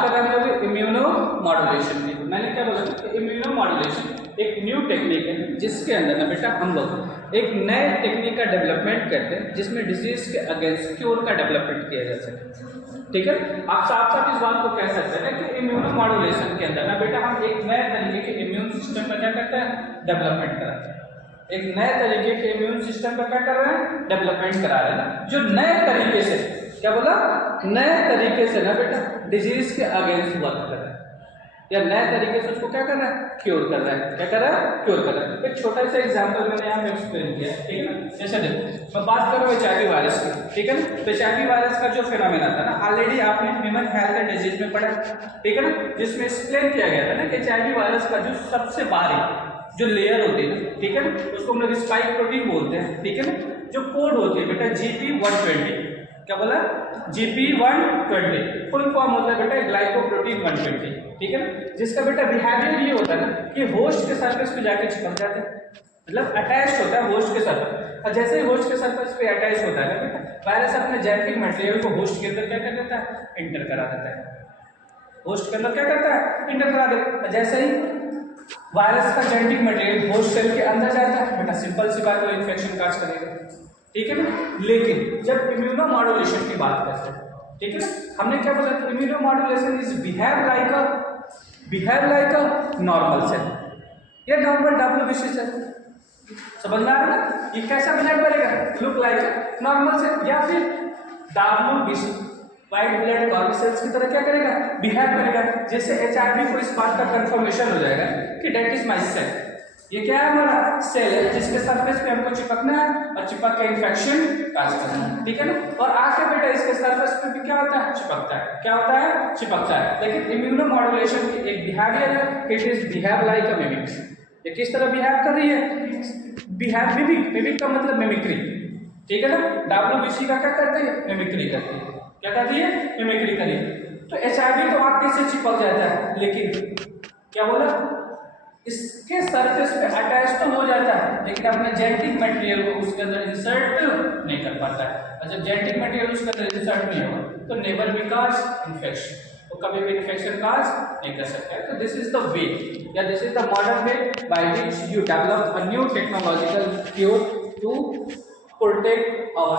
कर रहे हैं इम्यूनो मॉड्यूलेशन की। मैंने क्या बोला था कि इम्यूनो मॉड्यूलेशन एक न्यू टेक्निक है जिसके अंदर ना बेटा हम लोग एक नए टेक्निक का डेवलपमेंट करते हैं जिसमें डिजीज के अगेंस्ट क्योर का डेवलपमेंट किया जा सके। ठीक है, आप साफ साफ इस बात को कह सकते हैं कि इम्यूनो मॉड्यूलेशन के अंदर ना बेटा हम एक नए तरीके के इम्यून सिस्टम का क्या करते हैं, डेवलपमेंट कराते हैं। एक नए तरीके के इम्यून सिस्टम का क्या कर रहे हैं, डेवलपमेंट करा रहे हैं, जो नए तरीके से क्या बोला, नए तरीके से ना बेटा डिजीज के अगेंस्ट वर्क कर रहा है या नए तरीके से उसको क्या कर रहा है, क्योर कर रहा है। क्या कर रहा है, क्योर कर रहा है। एक छोटा सा एग्जांपल मैंने यहाँ पे एक्सप्लेन किया है, ठीक है ना। जैसे देखो मैं बात कर रहा हूँ HIV वायरस की, ठीक है ना। तो HIV वायरस का जो फिनोमेना था ना, ऑलरेडी आपने ह्यूमन हेल्थ एंड डिजीज में पढ़ा, ठीक है ना, जिसमें एक्सप्लेन किया गया था ना कि HIV वायरस का जो सबसे बारीक जो लेयर होती है ना, ठीक है ना, उसको हम लोग स्पाइक प्रोटीन बोलते हैं, ठीक है ना। जो कोड होती है बेटा GP120, क्या बोला, GP120 फुल फॉर्म होता है बेटा ग्लाइकोप्रोटीन 120, ठीक है ना। जिसका बेटा बिहेवियर ये होता है ना कि होस्ट के सरफेस पे जाके चिपक जाते हैं, मतलब अटैच होता है होस्ट के सरफेस। और जैसे ही होस्ट के सरफेस पे अटैच होता है ना बेटा, वायरस अपने जेनेटिक मटेरियल को होस्ट के अंदर क्या कर देता है, इंटर करा देता है। होस्ट के अंदर क्या करता है, इंटर करा देता है। जैसे ही वायरस का जेनेटिक मटेरियल होस्ट सेल के अंदर जाता है बेटा, सिंपल सी बात, वो इन्फेक्शन काज करेगा, ठीक है ना। लेकिन जब इम्यूनो मॉड्यूलेशन की बात करते हैं, ठीक है ना, हमने क्या बोला था, immunomodulation is behave like a normal cell. ये नॉर्मल WBC सेल समझ में आ रहा है, ये कैसा बिहेव करेगा, लुक लाइक नॉर्मल सेल, या फिर WBC व्हाइट ब्लड कॉर्निसेल्स की तरह क्या करेगा, बिहेव करेगा। जैसे HIV को इस बात का कंफर्मेशन हो जाएगा कि दैट इज माय सेल, ये क्या है, हमारा सेल है जिसके सरफेस पे हमको चिपकना है और चिपक के इन्फेक्शन काज करना है, ठीक है ना। और आके बेटा इसके सरफेस पे भी क्या होता है, चिपकता है। क्या होता है, चिपकता है। लेकिन इम्यूनो मॉड्यूलेशन की एक बिहेवियर है, it is behave like a mimic. ये किस तरह बिहेव कर रही है, बिहेव मिमिक का मतलब मिमिक्री, ठीक है ना। WBC का क्या करते हैं, मिमिक्री करती है। क्या करती है, मिमिक्री करी। तो HIV तो आपके से चिपक जाता है, लेकिन क्या बोला, इसके सरफेस पे अटैच तो हो जाता है, लेकिन अपने जेनेटिक मटेरियल को उसके अंदर इंसर्ट नहीं कर पाता है। और जब जेनेटिक मटेरियल उसके अंदर इंसर्ट नहीं होगा तो नेवर बी काज इन्फेक्शन, तो कभी भी इन्फेक्शन काज नहीं कर सकता है। तो दिस इज द वे या this is the modern way by which you develop a new technological cure to protect our